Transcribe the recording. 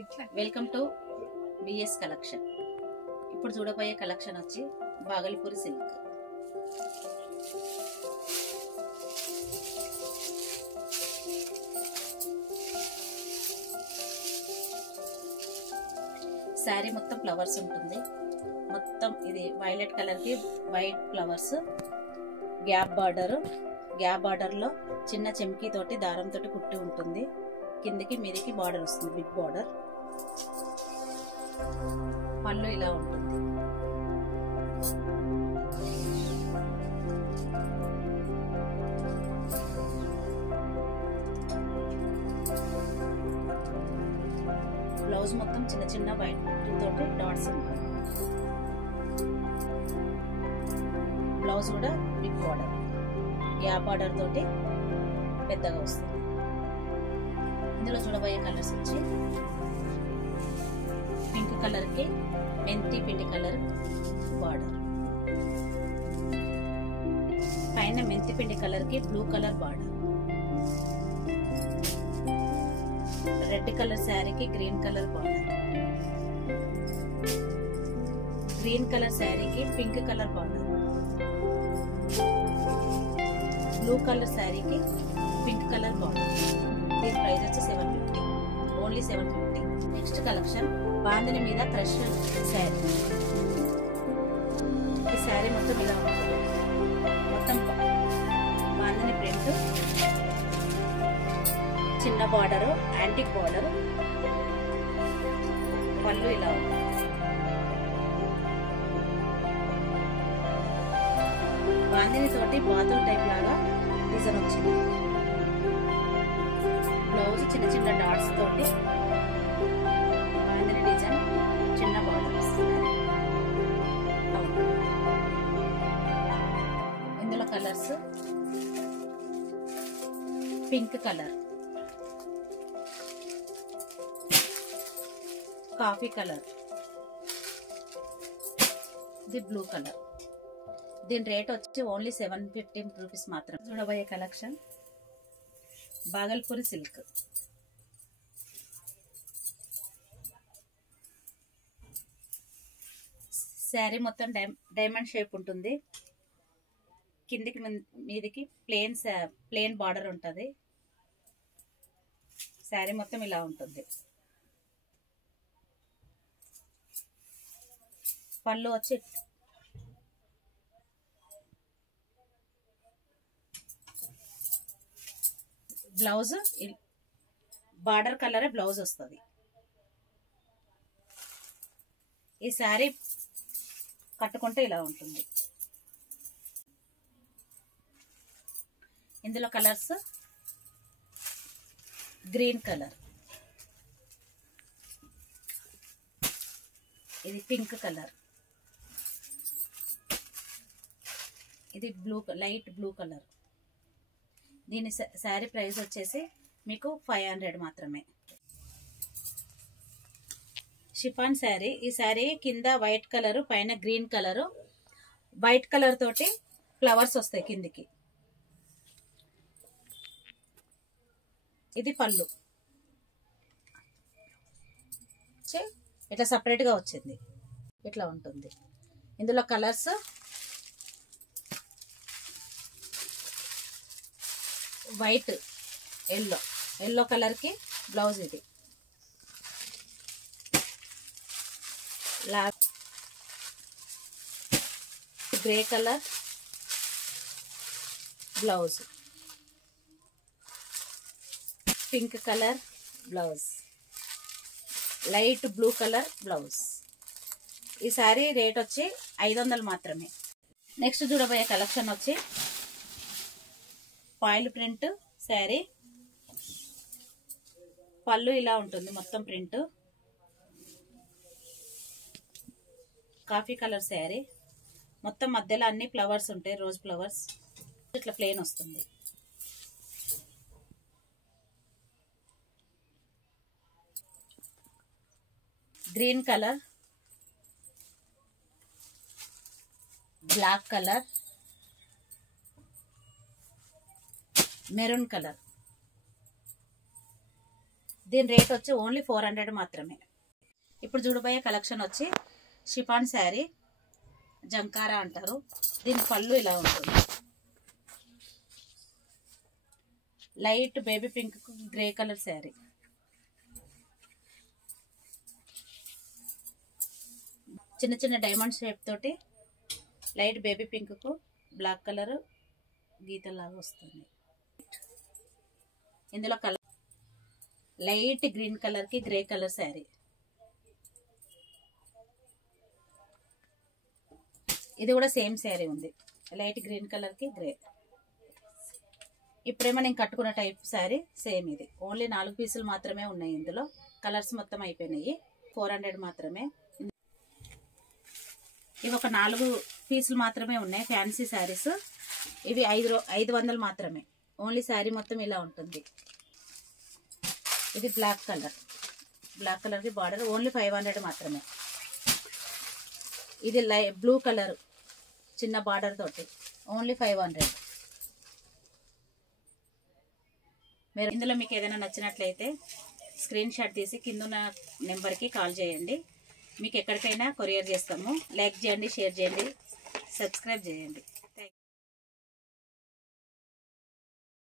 Welcome to BS collection. ఇప్పుడు చూడబోయే collection వచ్చి బాగల్పూరి సిల్క్. శారీ మొత్తం ఫ్లవర్స్ ఉంటుంది. మొత్తం ఇది వైలెట్ కలర్ కి వైట్ ఫ్లవర్స్, గ్యాప్ బార్డర్ లో చిన్న చెమ్కీ తోటి దారం తోటి కుట్టి ఉంటుంది. కిందికి మీదికి బార్డర్ వస్తుంది, బిగ్ బార్డర్. పళ్ళు ఇలా ఉంటుంది. బ్లౌజ్ మొత్తం చిన్న చిన్న వైట్ తోటి డాట్స్ ఉంటాయి. బ్లౌజ్ కూడా బిగ్ బార్డర్, గ్యాప్ బార్డర్ తోటి పెద్దగా వస్తుంది. ఇందులో చూడబోయే కలర్స్ వచ్చి పింక్ కలర్ కి మెంతి పిండి కలర్ బార్డర్, పైన మెంతి పిండి కలర్ కి blue colour border, red colour శారీకి green colour border, green colour శారీకి pink colour border, blue colour శారీకి పింక్ కలర్ బార్డర్. దీని ప్రైస్ వచ్చి 750, ఓన్లీ 750. నెక్స్ట్ కలెక్షన్ బాందిని మీద క్రష్ శారీ. ఈ శారీ మొత్తం ఇలా ఉంటుంది. మొత్తం బాందిని ప్రింట్, చిన్న బార్డర్, యాంటిక్ బార్డర్. పళ్ళు ఇలా ఉంటుంది. బాందిని తోటి బాతుల్ టైప్ లాగా డిజైన్ వచ్చింది. బ్లౌజ్ చిన్న చిన్న డాట్స్ తోటి బాందిని డిజైన్, చిన్న బార్డర్ వస్తుంది. ఇందులో colours pink colour, coffee colour, ఇది బ్లూ కలర్. దీని రేట్ వచ్చి ఓన్లీ 750 రూపీస్ మాత్రం. చూడబోయే కలెక్షన్ బాగల్పూరి సిల్క్. శారీ మొత్తం డైమండ్ షేప్ ఉంటుంది. కిందికి మీదికి ప్లేన్ బార్డర్ ఉంటుంది. శారీ మొత్తం ఇలా ఉంటుంది. పళ్ళు వచ్చి బ్లౌజ్ బార్డర్ కలర్ బ్లౌజ్ వస్తుంది. ఈ శారీ కట్టుకుంటే ఇలా ఉంటుంది. ఇందులో కలర్స్ గ్రీన్ కలర్, ఇది పింక్ కలర్, ఇది లైట్ బ్లూ కలర్. దీని శారీ ప్రైస్ వచ్చేసి మీకు 500 మాత్రమే. షిఫాన్ శారీ. ఈ శారీ కింద వైట్ కలర్, పైన గ్రీన్ కలర్, వైట్ కలర్ తోటి ఫ్లవర్స్ వస్తాయి కిందికి. ఇది పళ్ళు ఇట్లా సపరేట్ గా వచ్చింది, ఇట్లా ఉంటుంది. ఇందులో కలర్స్ వైట్, ఎల్లో కలర్ కి బ్లౌజ్, ఇది grey colour blouse, pink colour blouse, light blue colour blouse. ఈ శారీ రేట్ వచ్చి 500 మాత్రమే. నెక్స్ట్ చూడబోయే కలెక్షన్ వచ్చి ఫాయిల్ ప్రింట్ శారీ. పళ్ళు ఇలా ఉంటుంది, మొత్తం ప్రింట్. Coffee colour sari. మొత్తం మధ్యలో అన్ని ఫ్లవర్స్ ఉంటాయి, రోజ్ ఫ్లవర్స్. ఇట్లా ప్లెయిన్ వస్తుంది. Green colour, black colour, maroon colour, దీని రేట్ వచ్చి ఓన్లీ 400 మాత్రమే. ఇప్పుడు చూడబోయే కలెక్షన్ వచ్చి షిఫాన్ శారీ, జంకారా అంటారు. దీని పళ్ళు ఇలా ఉంటుంది. Light baby pink grey colour sari. చిన్న చిన్న డైమండ్ షేప్ తోటి లైట్ బేబీ పింక్ కు బ్లాక్ కలర్ గీతలాగా వస్తుంది. ఇందులో కలర్ లైట్ గ్రీన్ కలర్ కి గ్రే కలర్ శారీ. ఇది కూడా సేమ్ శారీ ఉంది, లైట్ గ్రీన్ కలర్ కి గ్రే. ఇప్పుడేమో నేను కట్టుకున్న టైప్ శారీ సేమ్. ఇది ఓన్లీ 4 పీసులు మాత్రమే ఉన్నాయి. ఇందులో కలర్స్ మొత్తం అయిపోయినాయి. 400 మాత్రమే. ఇవి ఒక 4 పీసులు మాత్రమే ఉన్నాయి ఫ్యాన్సీ శారీస్. ఇవి 500 మాత్రమే. ఓన్లీ శారీ మొత్తం ఇలా ఉంటుంది. ఇది బ్లాక్ కలర్ కి బార్డర్, ఓన్లీ 500 మాత్రమే. ఇది బ్లూ కలర్ చిన్న బార్డర్ తోటి ఓన్లీ 500. మీరు ఇందులో మీకు ఏదైనా నచ్చినట్లయితే స్క్రీన్ షాట్ తీసి కింద నెంబర్కి కాల్ చేయండి. మీకు ఎక్కడికైనా కొరియర్ చేస్తాము. లైక్ చేయండి, షేర్ చేయండి, సబ్స్క్రైబ్ చేయండి.